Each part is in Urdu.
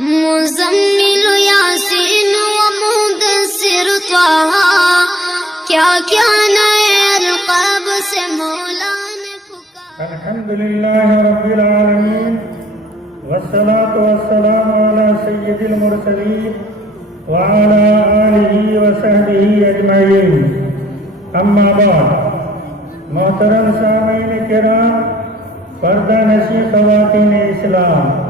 مزمل یاسین و مدثر طه، کیا کیا نئے القاب سے مولا نے پکارا۔ الحمدللہ رب العالمین والصلاة والسلام علی سید المرسلین وعلی آلہ وصحبہ اجمعین، اما بعد۔ محترم سامعین کرام، پردہ نشین خواتین اسلام،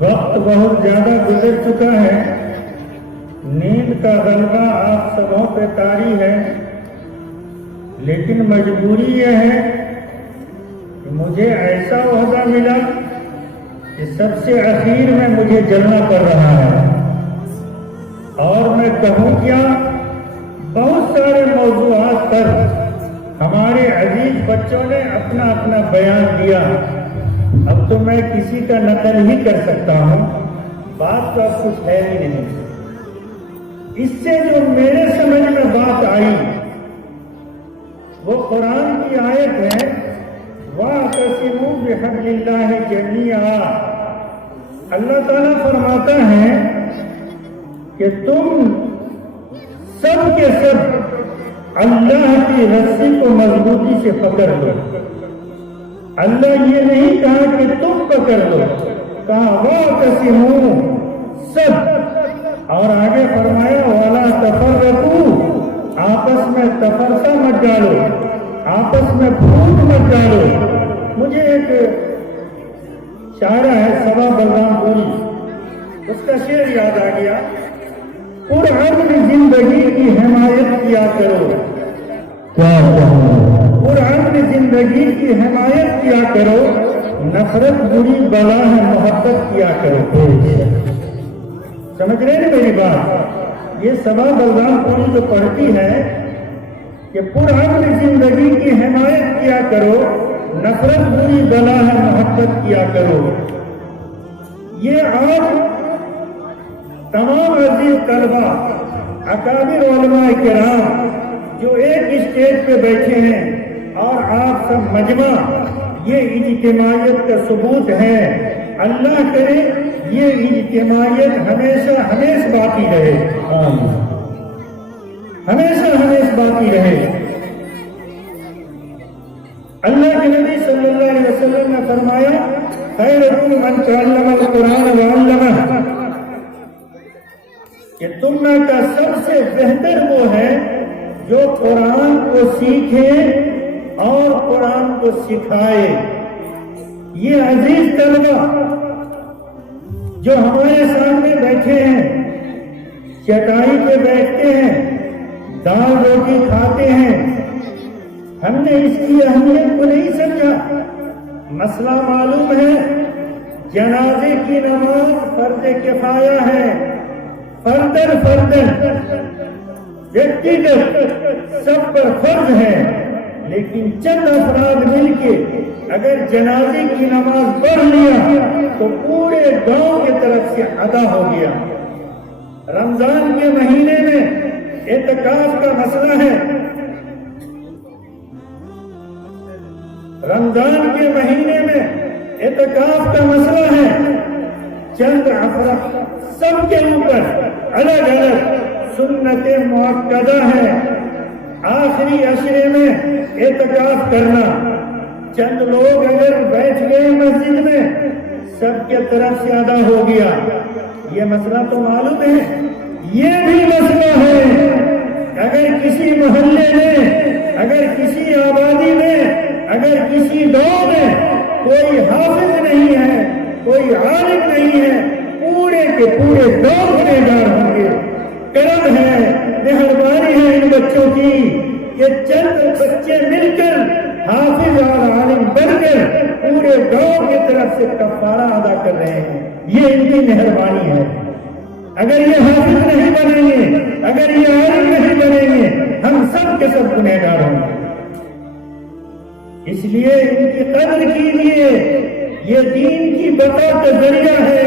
وقت بہت زیادہ گزر چکا ہے، نیند کا غلبہ آپ سبوں پہ طاری ہے، لیکن مجبوری یہ ہے کہ مجھے ایسا عہدہ ملا کہ سب سے اخیر میں مجھے جلنا پڑ رہا ہے، اور میں کہوں کیا، بہت سارے موضوعات پر ہمارے عزیز بچوں نے اپنا اپنا بیان دیا، اب تو میں کسی کا نقل ہی کر سکتا ہوں، بات تو اب کچھ ہے ہی نہیں۔ اس سے جو میرے سمجھ میں بات آئی وہ قرآن کی آیت ہے، وَاعْتَصِمُوا بِحَبْلِ اللَّهِ جَمِيعًا۔ اللہ تعالیٰ فرماتا ہے کہ تم سب کے سب اللہ کی رسی کو مضبوطی سے پکڑ لو۔ اللہ یہ نہیں کہا کہ تم پکڑ لو، کہا وَاعْتَصِمُوا، سب، اور آگے فرمایا وَلَا تَفَرَّقُوا، آپس میں تفرقہ مت ڈالو، آپس میں پھوٹ مت ڈالو۔ مجھے ایک شاعرہ ہے سبا بلرام پوری، اس کا شعر یاد آ گیا، پرامن زندگی کی حمایت کیا کرو، پرامن زندگی کی حمایت کیا کرو، نفرت بری بلا ہے محبت کیا کرو۔ سمجھ رہے ہیں میری بات؟ یہ سبا بلرام پوری جو پڑھتی ہے کہ پرامن زندگی کی حمایت کیا کرو، نفرت بری بلا ہے محبت کیا کرو۔ یہ آج تمام عزیز طلبہ، اکابر علماء کرام جو ایک اسٹیج پہ بیٹھے ہیں اور آپ سب مجمع، یہ اجتماعیت کا ثبوت ہے۔ اللہ کرے یہ اجتماعیت ہمیشہ ہمیشہ باقی رہے، ہمیشہ ہمیشہ باقی رہے۔ اللہ کے نبی صلی اللہ علیہ وسلم نے فرمایا خیرکم من تعلم القرآن وعلمہ، کہ تم میں کا سب سے بہتر وہ ہے جو قرآن کو سیکھے اور قرآن کو سکھائے۔ یہ عزیز طلبہ جو ہمارے سامنے بیٹھے ہیں، چٹائی پہ بیٹھتے ہیں، دال روٹی کھاتے ہیں، ہم نے اس کی اہمیت کو نہیں سمجھا۔ مسئلہ معلوم ہے، جنازے کی نماز فرض کفایہ ہے، فردن ویکتیگت سب پر فرض ہے، لیکن چند افراد مل کے اگر جنازے کی نماز پڑھ لیا تو پورے گاؤں کی طرف سے ادا ہو گیا۔ رمضان کے مہینے میں اعتکاف کا مسئلہ ہے، رمضان کے مہینے میں اعتکاف کا مسئلہ ہے، چند افراد سب کے اوپر الگ الگ سنت مؤکدہ ہے۔ آخری عشرے میں اعتکاف کرنا، چند لوگ اگر بیٹھ گئے مسجد میں سب کے طرف سے ادا ہو گیا، یہ مسئلہ تو معلوم ہے۔ یہ بھی مسئلہ ہے اگر کسی محلے میں، اگر کسی آبادی میں، اگر کسی گاؤں میں کوئی حافظ نہیں ہے، کوئی عالم نہیں ہے، پورے کے پورے گاؤں گنہگار ہوں گے۔ کرم ہے، مہربانی ہے ان بچوں کی کہ چند بچے مل کر حافظ اور عالم بن کر پورے گاؤں کی طرف سے کفارہ ادا کر رہے ہیں، یہ ان کی مہربانی ہے۔ اگر یہ حافظ نہیں بنیں گے، اگر یہ عالم نہیں بنیں گے، ہم سب کے سب گنہگار ہوں گے۔ اس لیے ان کی قدر کیجیے، یہ دین کی بقا کا ذریعہ ہے۔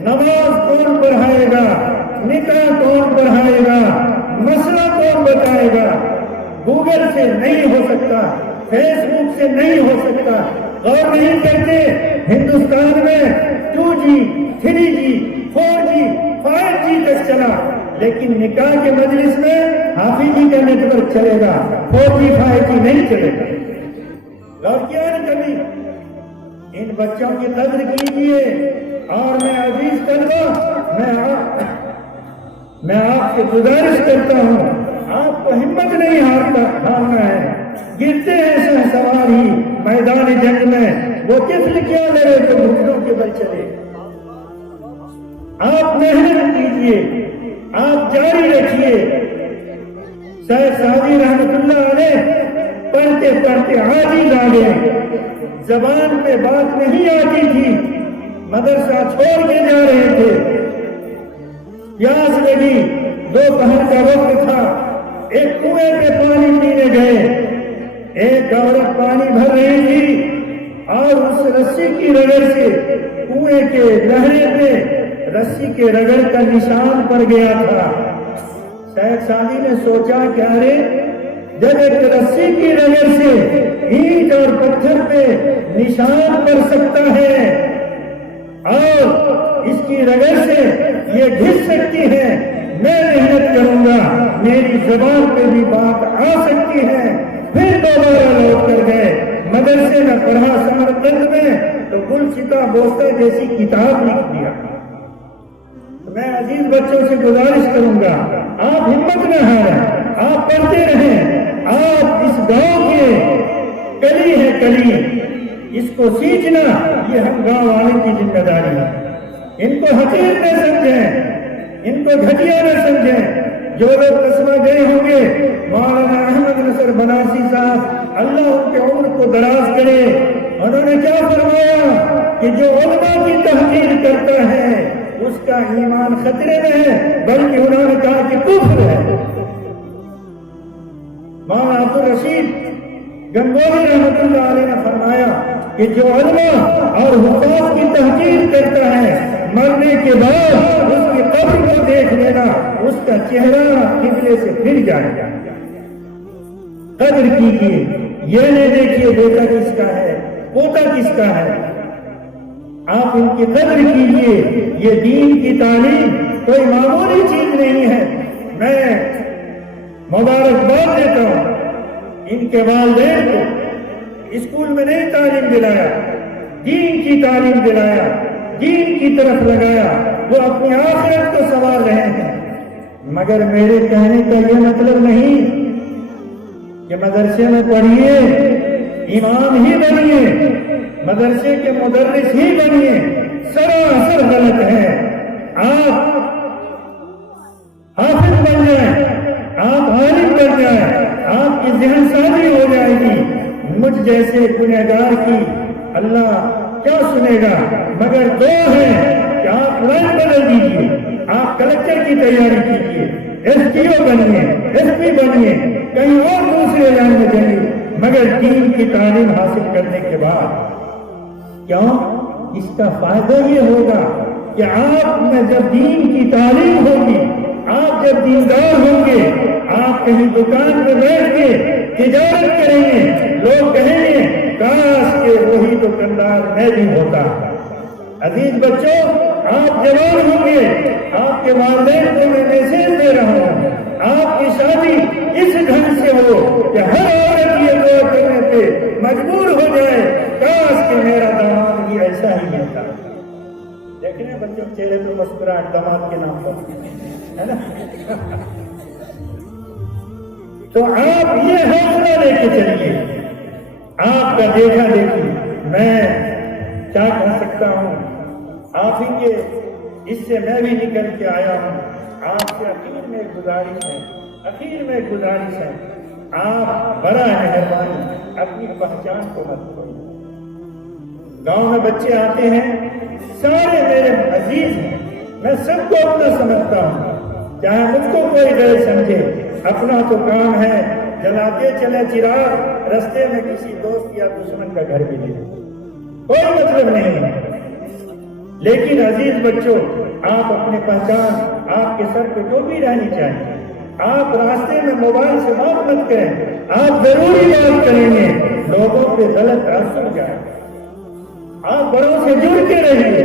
نماز کون پڑھائے گا، نکاح کون پڑھائے گا، مسئلہ کون بتائے گا؟ گوگل سے نہیں ہو سکتا، فیس بک سے نہیں ہو سکتا۔ غور نہیں کرتے، ہندوستان میں 2G 3G 4G 5G تک چلا، لیکن نکاح کے مجلس میں حافظی کا نیٹ ورک چلے گا، 4G 5G نہیں چلے گا۔ غور کیا نا کبھی؟ ان بچوں کی قدر کیجیے۔ اور میں عزیز طلبہ، میں آپ سے گزارش کرتا ہوں، آپ کو ہمت نہیں ہارنا ہے۔ گرتے ہیں سوار ہی میدان جنگ میں، وہ طفل کیا لڑے تو گھٹنوں کے بل چلے۔ آپ محنت کیجیے، آپ جاری رکھیے۔ شیخ سعدی رحمت اللہ علیہ پڑھتے پڑھتے عاجز آ گئے، زبان پہ بات نہیں آتی تھی، مدرسہ چھوڑ کے جا رہے تھے، پیاس لگی، دوپہر کا وقت تھا، ایک کنویں پہ پانی پینے گئے، ایک عورت پانی بھر رہی تھی اور اس رسی کی رگڑ سے کنویں کے لہرے پہ رسی کے رگڑ کا نشان پڑ گیا تھا۔ شیخ سعدی نے سوچا کہ ارے جب ایک رسی کی رگڑ سے اینٹ اور پتھر پہ نشان پڑ سکتا ہے اور اس کی رگڑ سے یہ گھس سکتی ہے، میں محنت کروں گا، میری زبان پہ بھی بات آ سکتی ہے۔ پھر دوبارہ لوٹ کر گئے، مدرسے میں پڑھا سمرقند میں تو گلشتہ بوسہ جیسی کتاب لکھ دیا۔ میں عزیز بچوں سے گزارش کروں گا، آپ ہمت نہ ہاریں، آپ پڑھتے رہیں، آپ اس گاؤں کے کلی ہے کلی، اس کو سینچنا یہ ہم گاؤں والے کی ذمہ داری ہے۔ ان کو حقیر نہ سمجھیں، ان کو گھٹیا نہ سمجھیں۔ جو لوگ قصبہ گئے ہوں گے، مولانا احمد نصر بنارسی صاحب اللہ ان کے عمر کو دراز کرے، انہوں نے کیا فرمایا کہ جو علماء کی تحقیر کرتا ہے اس کا ایمان خطرے میں ہے، بلکہ انہوں نے کہا کہ کفر ہے۔ مولانا عبدالرشید گنگوہی رحمۃ اللہ علیہ نے فرمایا کہ جو علماء اور حفاظ کی تحقیر کرتا ہے، مرنے کے بعد اس کی قبر کو دیکھ لینا، اس کا چہرہ قبلے سے پھر جائے گا۔ قدر کیجیے، یہ نہیں دیکھیے بیٹا کس کا ہے، پوتا کس کا ہے، آپ ان کی قدر کیجیے۔ یہ دین کی تعلیم کوئی معمولی چیز نہیں ہے۔ میں مبارکباد دیتا ہوں ان کے والدین کو، اسکول میں نہیں تعلیم دلایا، دین کی تعلیم دلایا، دین کی طرف لگایا، وہ اپنی آخرت کو سنوار رہے ہیں۔ مگر میرے کہنے کا یہ مطلب نہیں کہ مدرسے میں پڑھیے، امام ہی بنیے، مدرسے کے مدرس ہی بنیے، سراسر غلط ہے۔ آپ حافظ بن جائیں، آپ عالم بن جائیں، آپ کی ذہن سازی ہو جائے گی۔ مجھ جیسے گنہگار کی اللہ کیا سنے گا؟ مگر دو ہیں کہ آپ لائن بدل دیجیے، آپ کلکٹر کی تیاری کیجیے، SDO بنیے، SP بنیے، کہیں اور دوسرے لائن میں جائیے، مگر دین کی تعلیم حاصل کرنے کے بعد کیوں؟ اس کا فائدہ یہ ہوگا کہ آپ میں جب دین کی تعلیم ہوگی، آپ جب دیندار ہوں گے، آپ کہیں دکان پہ بیٹھ کے تجارت کریں گے، لوگ کہیں گے کاش کہ وہی دکاندار میں بھی ہوتا۔ عزیز بچوں، آپ جوان ہوں گے، آپ کے والدین کو میں میسج دے رہا ہوں، آپ کی شادی اس ڈھنگ سے ہو کہ ہر عورت یہ دعا کرنے پہ مجبور ہو جائے کاش کہ میرا داماد بھی ایسا ہی ہوتا۔ دیکھنے بچوں چہرے پہ مسکراہٹ داماد کے نام پر ہے نا۔ تو آپ یہ حوصلہ لے کے چلیے، آپ کا دیکھا دیکھی میں کیا کہہ سکتا ہوں، آپ ہی کے اس سے میں بھی نکل کے آیا ہوں۔ آپ سے اخیر میں گزارش ہے، آپ برا مہربانی اپنی پہچان کو مت چھوڑیں۔ گاؤں میں بچے آتے ہیں، سارے میرے عزیز ہیں، میں سب کو اپنا سمجھتا ہوں، چاہے مجھ کو کوئی غیر سمجھے، اپنا تو کام ہے، جلاتے چلے چراغ، رستے میں کسی دوست یا دشمن کا گھر بھی نہیں، کوئی مطلب نہیں ہے۔ لیکن عزیز بچوں، آپ اپنی پہچان آپ کے سر پہ جو بھی رہنی چاہیے، آپ راستے میں موبائل سے بات مت کریں، آپ ضروری بات کریں گے، لوگوں پہ غلط اثر جائے، آپ بڑوں سے جڑ کے رہیے،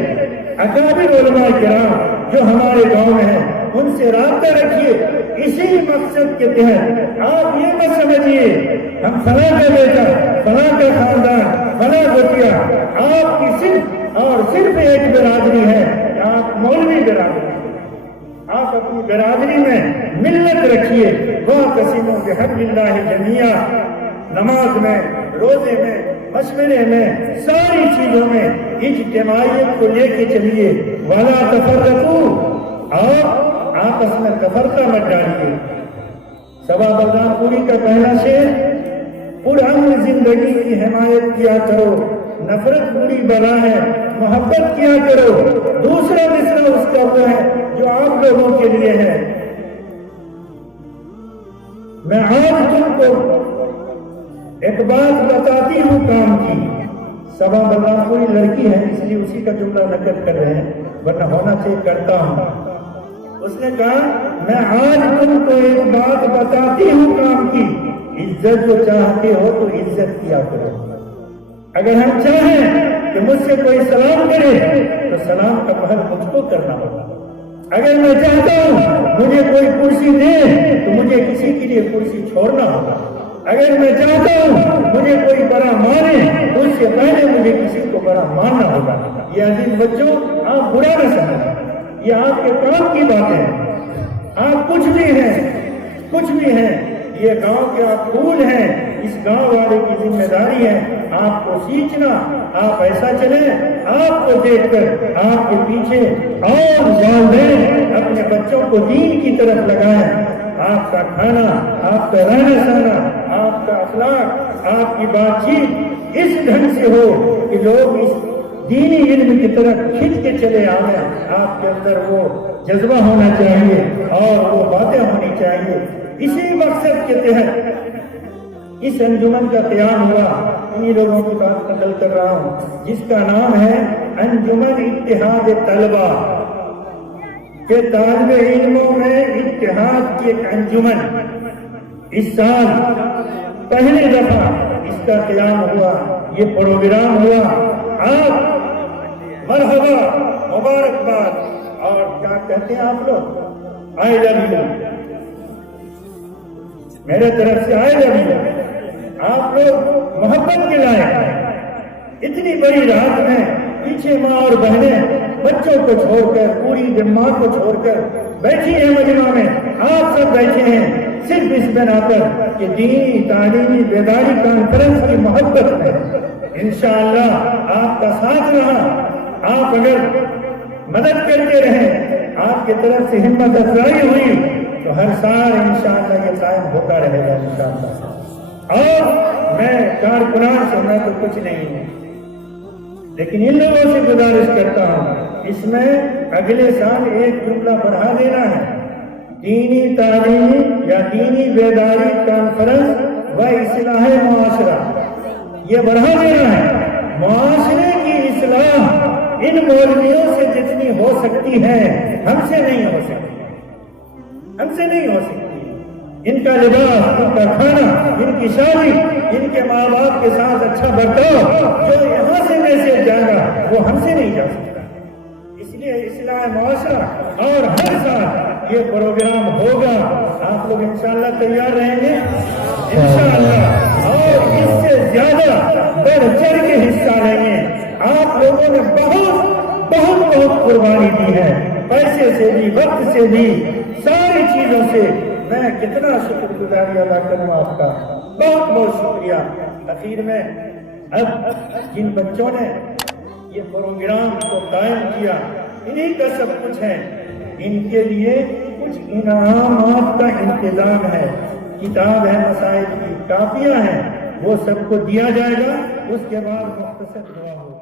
اکابر علماء کرام جو ہمارے گاؤں میں ہیں ان سے رابطہ رکھیے. اسی مقصد کے تحت آپ یہ نہ سمجھیے ہم فلاں کا بیٹا، فلاں کا خاندان، فلاں گوتیا. آپ کی صرف اور صرف ایک برادری ہے، آپ مولوی برادری. آپ اپنی برادری میں ملت رکھیے. وَاعْتَصِمُوا بِحَبْلِ اللَّهِ جَمِيعًا. نماز میں، روزے میں، مشورے میں، ساری چیزوں میں اجتماعیت کو لے کے چلیے. وَلَا تَفَرَّقُوا. اور آپس میں تفرقہ مت ڈالیے. سبا بلرام پوری کا پہلا شعر، پرامن زندگی کی حمایت کیا کرو، نفرت بری بلا ہے، محبت کیا کرو. دوسرا مصرع اس کا وہ ہے جو آپ لوگوں کے لیے ہے. میں آج تم کو ایک بات بتاتی ہوں کام کی. سبا بلرام پوری لڑکی ہے اس لیے اسی کا جملہ نقل کر رہے ہیں، ورنہ ہونا چاہیے کرتا ہوں. اس نے کہا میں آج تم کو ایک بات بتاتی ہوں کام کی. عزت جو چاہتے ہو تو عزت کیا کرو. اگر ہم چاہیں کہ مجھ سے کوئی سلام کرے تو سلام کا پہل مجھ کو کرنا ہوگا. اگر میں چاہتا ہوں مجھے کوئی کرسی دے تو مجھے کسی کے لیے کرسی چھوڑنا ہوگا. اگر میں چاہتا ہوں مجھے کوئی بڑا مانے تو اس سے پہلے مجھے کسی کو بڑا ماننا ہوگا. یہ عزیز بچوں آپ برا نہ سمجھیں، یہ آپ کے کام کی باتیں ہیں. آپ کچھ بھی ہیں، کچھ بھی ہیں. یہ گاؤں کے آپ پھول ہیں. اس گاؤں والے کی ذمہ داری ہے آپ کو سیکھنا. آپ ایسا چلیں آپ کو دیکھ کر آپ کے پیچھے اور والدین اپنے بچوں کو دین کی طرف لگائیں. آپ کا کھانا، آپ کا رہنا سہنا، آپ کا اخلاق، آپ کی بات چیت اس ڈھنگ سے ہو کہ لوگ اس دینی علم کی طرف کھنچ کے چلے آئیں. آپ کے اندر وہ جذبہ ہونا چاہیے اور وہ باتیں ہونی چاہیے. اسی مقصد کے تحت اس انجمن کا قیام ہوا. انہی لوگوں کی بات نقل کر رہا ہوں جس کا نام ہے انجمن اتحاد طلبہ، کہ طالب علموں میں اتحاد کی ایک انجمن. اس سال پہلی دفعہ اس کا قیام ہوا، یہ پروگرام ہوا. آپ مرحبا، مبارکباد. اور کیا کہتے ہیں آپ لوگ؟ آئی لو یو. میرے طرف سے آئی لو یو. آپ لوگ محبت کے لائق ہیں. اتنی بڑی رات میں پیچھے ماں اور بہنیں بچوں کو چھوڑ کر، پوری ماں کو چھوڑ کر بیٹھی ہیں مجمع میں. آپ سب بیٹھے ہیں صرف اس بنا پر کہ دینی تعلیمی بیداری کانفرنس کی محبت میں انشاءاللہ آپ کا ساتھ رہا. آپ اگر مدد کرتے رہیں، آپ کی طرف سے ہمت افزائی ہوئی تو ہر سال انشاءاللہ یہ قائم ہوتا رہے گا انشاءاللہ. اور میں کارکنان سے میں تو کچھ نہیں ہوں، لیکن ان لوگوں سے گزارش کرتا ہوں اس میں اگلے سال ایک جملہ بڑھا دینا ہے. دینی تعلیمی یا دینی بیداری کانفرنس و اصلاح معاشرہ، یہ بڑھا دینا ہے. معاشرے کی اصلاح ان مولویوں سے جتنی ہو سکتی ہے ہم سے نہیں ہو سکتی، ہم سے نہیں ہو سکتی. ان کا لباس، ان کا کھانا، ان کی شادی، ان کے ماں باپ کے ساتھ اچھا برتاؤ جو یہاں سے میسج جائے گا وہ ہم سے نہیں جا سکتا. اس لیے اصلاح معاشرہ اور ہر سال یہ پروگرام ہوگا. آپ لوگ انشاءاللہ تیار رہیں گے انشاءاللہ، اور اس سے زیادہ بڑھ چڑھ کے حصہ لیں گے. آپ لوگوں نے بہت بہت بہت قربانی دی ہے، پیسے سے بھی، وقت سے بھی، ساری چیزوں سے. میں کتنا شکر گزاری ادا کروں آپ کا، بہت بہت شکریہ. اخیر میں اب جن بچوں نے یہ پروگرام کو قائم کیا انہی کا سب کچھ ہے. ان کے لیے کچھ انعامات کا انتظام ہے. کتاب ہے، مسائل کی کاپیاں ہیں، وہ سب کو دیا جائے گا. اس کے بعد مختصر دعا ہوگی.